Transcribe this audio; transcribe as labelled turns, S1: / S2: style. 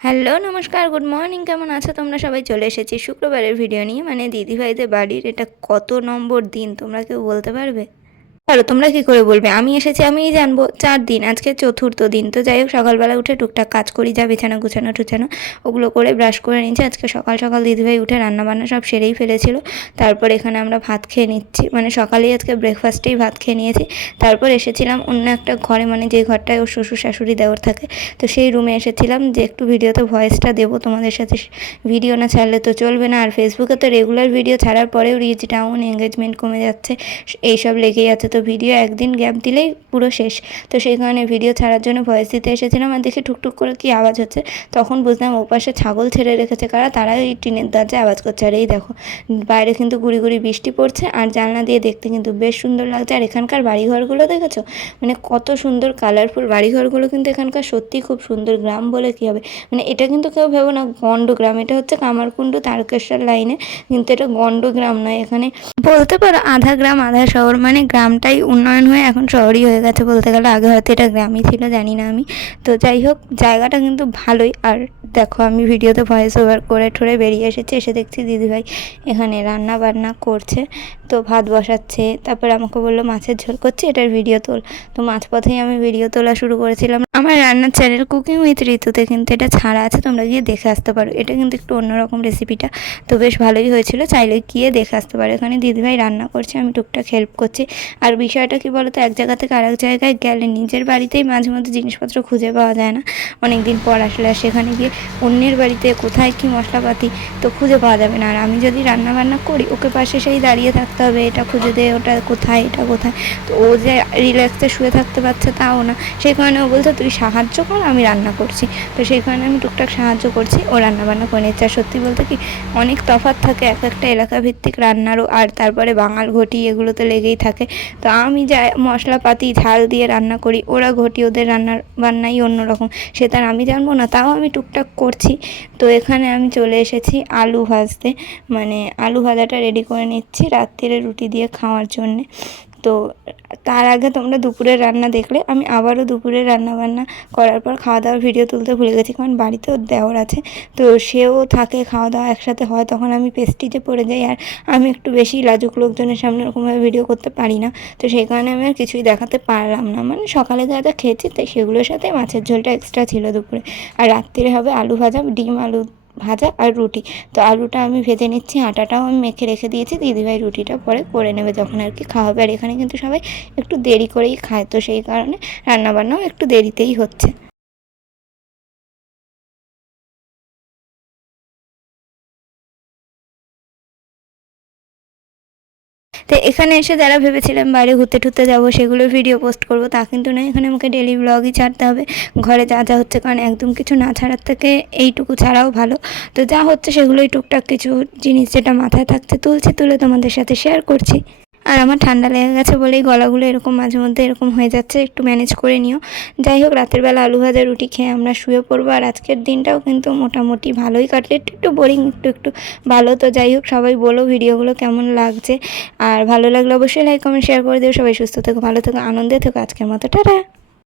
S1: Hello, নমস্কার, good morning, কেমন আছো? তোমরা সবাই চলে এসেছি শুক্রবারের ভিডিও নিয়ে। মানে দিদিভাইদের বাড়ির এটা কত নম্বর দিন, তোমরা কেউ বলতে পারবে? পারো তোমরা কি করে বলবে? আমি এসেছি, আমিই জানব। চার দিন, আজকে চতুর্থ দিন। তো যাই হোক, সকালবেলা উঠে টুকটাক কাজ করি, যা বিছানা গুছানো টুছানো, ওগুলো করে ব্রাশ করে নিচ্ছি আজকে সকাল সকাল দিদিভাই উঠে রান্নাবান্না সব সেরেই ফেলেছিল। তারপর এখানে আমরা ভাত খেয়ে নিচ্ছি। মানে সকালেই আজকে ব্রেকফাস্টেই ভাত খেয়ে নিয়েছি। তারপর এসেছিলাম অন্য একটা ঘরে মানে যে ঘরটায় ওর শ্বশুর শাশুড়ি দেওয়ার থাকে। তো সেই রুমে এসেছিলাম যে একটু ভিডিওতে ভয়েসটা দেবো তোমাদের সাথে। ভিডিও না ছাড়লে তো চলবে না। আর ফেসবুকে তো রেগুলার ভিডিও ছাড়ার পরেও রিচ ডাউন এঙ্গেজমেন্ট কমে যাচ্ছে। এইসব লেগেই আছে। তো ভিডিও একদিন গ্যাপ দিলেই পুরো শেষ। তো সেই কারণে ভিডিও ছাড়ার জন্য ভয়েস দিতে এসেছিলাম আর দেখি টুকটুক করে কি আওয়াজ হচ্ছে। তখন বুঝলাম ওপাশে ছাগল ছেড়ে রেখেছে কারা তারা এই টিনের দরজায় আওয়াজ করছে। আর এই দেখো, বাইরে কিন্তু গুড়ি গুড়ি বৃষ্টি পড়ছে আর জানলা দিয়ে দেখতে কিন্তু বেশ সুন্দর লাগছে। আর এখানকার বাড়িঘরগুলো দেখেছ? মানে কত সুন্দর কালারফুল বাড়িঘরগুলো কিন্তু এখানকার সত্যি খুব সুন্দর। গ্রাম বলে কী হবে? মানে এটা কিন্তু কেউ ভেবো না গন্ড গ্রাম এটা হচ্ছে কামারকুণ্ড তারকেশ্বর লাইনে কিন্তু এটা গন্ড গ্রাম নয়। এখানে বলতে পারো আধা গ্রাম, আধা শহর। মানে গ্রামটাই উন্নয়ন হয়ে এখন শহরই হয়ে গেছে বলতে গেলে। আগে হয়তো এটা গ্রামই ছিল, জানি না আমি। তো যাই হোক, জায়গাটা কিন্তু ভালোই। আর দেখো, আমি ভিডিওতে ভয়েস ওভার করে ঠরে বেরিয়ে এসেছি। এসে দেখছি দিদিভাই এখানে রান্না বান্না করছে, তো ভাত বসাচ্ছে। তারপর আমাকে বলল, মাছের ঝোল করছে, এটার ভিডিও তোল। তো মাছ পথেই আমি ভিডিও তোলা শুরু করেছিলাম। আমার রান্নার চ্যানেল কুকিং উইথ ঋতুতে কিন্তু এটা ছাড়া আছে, তোমরা গিয়ে দেখে আসতে পারো। এটা কিন্তু একটু অন্যরকম রেসিপিটা তো বেশ ভালোই হয়েছিল, চাইলে গিয়ে দেখে আসতে পারো। এখানে দিদিভাই রান্না করছে, আমি টুকটাক হেল্প করছি। আর বিষয়টা কি বলতো? এক জায়গা থেকে আরেক জায়গায় গেলে নিজের বাড়িতেই মাঝে মধ্যে জিনিসপত্র খুঁজে পাওয়া যায় না। অনেক দিন পর আসলে আর সেখানে গিয়ে অন্যের বাড়িতে কোথায় কী মশলাপাতি তো খুঁজে পাওয়া যাবে না। আর আমি যদি রান্না বান্না করি, ওকে পাশে সেই দাঁড়িয়ে থাকতে হবে, এটা খুঁজে দে, ওটা কোথায়, এটা কোথায়। তো ও যে রিল্যাক্সে শুয়ে থাকতে পারছে তাও না। সেই কারণে ও বলছে, তুই সাহায্য কর, আমি রান্না করছি। তো সেই কারণে আমি টুকটাক সাহায্য করছি। ও রান্না বান্না করে নিচ্ছে। আর সত্যি বলতে কি, অনেক তফাৎ থাকে। এক একটা এলাকা ভিত্তিক রান্নারও, আর তারপরে বাঙাল ঘটি এগুলো তো লেগেই থাকে। তো আমি যা মশলাপাতি, ঝাল দিয়ে রান্না করি, ওরা ঘটি ওদের রান্নার বান্নাই অন্যরকম, সে তার আমি জানব না, তাও আমি টুকটাক করছি। তো এখানে আমি চলে এসেছি আলু ভাজতে মানে আলু ভাজাটা রেডি করে নিচ্ছি রাত্রিরে রুটি দিয়ে খাওয়ার জন্যে। তো তার আগে তোমরা দুপুরের রান্না দেখলে, আমি আবারও দুপুরের রান্না বান্না করার পর খাওয়া দাওয়ার ভিডিও তুলতে ভুলে গেছি, কারণ বাড়িতেও দেওয়ার আছে। তো সেও থাকে খাওয়া দাওয়া একসাথে হয়, তখন আমি পেস্টিতে পড়ে যাই, আর আমি একটু বেশি লাজুক লোকজনের সামনে ওরকমভাবে ভিডিও করতে পারি না। তো সেই কারণে আমি আর কিছুই দেখাতে পারলাম না। মানে সকালে যা যা খেয়েছি, তাই সেগুলোর সাথে মাছের ঝোলটা এক্সট্রা ছিল দুপুরে। আর রাত্রিরে হবে আলু ভাজা, ডিম, আলু ভাজা আর রুটি। তো আলুটা আমি ভেজে নিচ্ছি, আটাটাও আমি মেখে রেখে দিয়েছি, দিদিভাই রুটিটা পরে করে নেবে যখন আর কি খাওয়া হবে। আর এখানে কিন্তু সবাই একটু দেরি করেই খায়, তো সেই কারণে রান্নাবান্নাও একটু দেরিতেই হচ্ছে। তো এখানে এসে যারা ভেবেছিলাম বাইরে ঘুরতে টুরতে যাব, সেগুলো ভিডিও পোস্ট করব, তা কিন্তু না এখানে আমাকে ডেলি ব্লগই ছাড়তে হবে। ঘরে যা যা হচ্ছে, কারণ একদম কিছু না ছাড়ার থেকে এইটুকু ছাড়াও ভালো। তো যা হচ্ছে, সেগুলোই টুকটাক কিছু জিনিস যেটা মাথায় থাকছে, তুলছি, তুলে তোমাদের সাথে শেয়ার করছি। আর আমার ঠান্ডা লেগে গেছে বলেই গলাগুলো এরকম মাঝে মধ্যে এরকম হয়ে যাচ্ছে, একটু ম্যানেজ করে নিও। যাই হোক, রাতের বেলা আলু ভাজা রুটি খেয়ে আমরা শুয়ে পড়ব আর আজকের দিনটাও কিন্তু মোটামুটি ভালোই কাটলে। একটু একটু বোরিং একটু একটু ভালো। তো যাই হোক, সবাই বলো ভিডিওগুলো কেমন লাগছে। আর ভালো লাগলে অবশ্যই লাইক কমেন্ট শেয়ার করে দিও। সবাই সুস্থ থেকো, ভালো থেকো, আনন্দে থেকো। আজকের মতো, টাটা!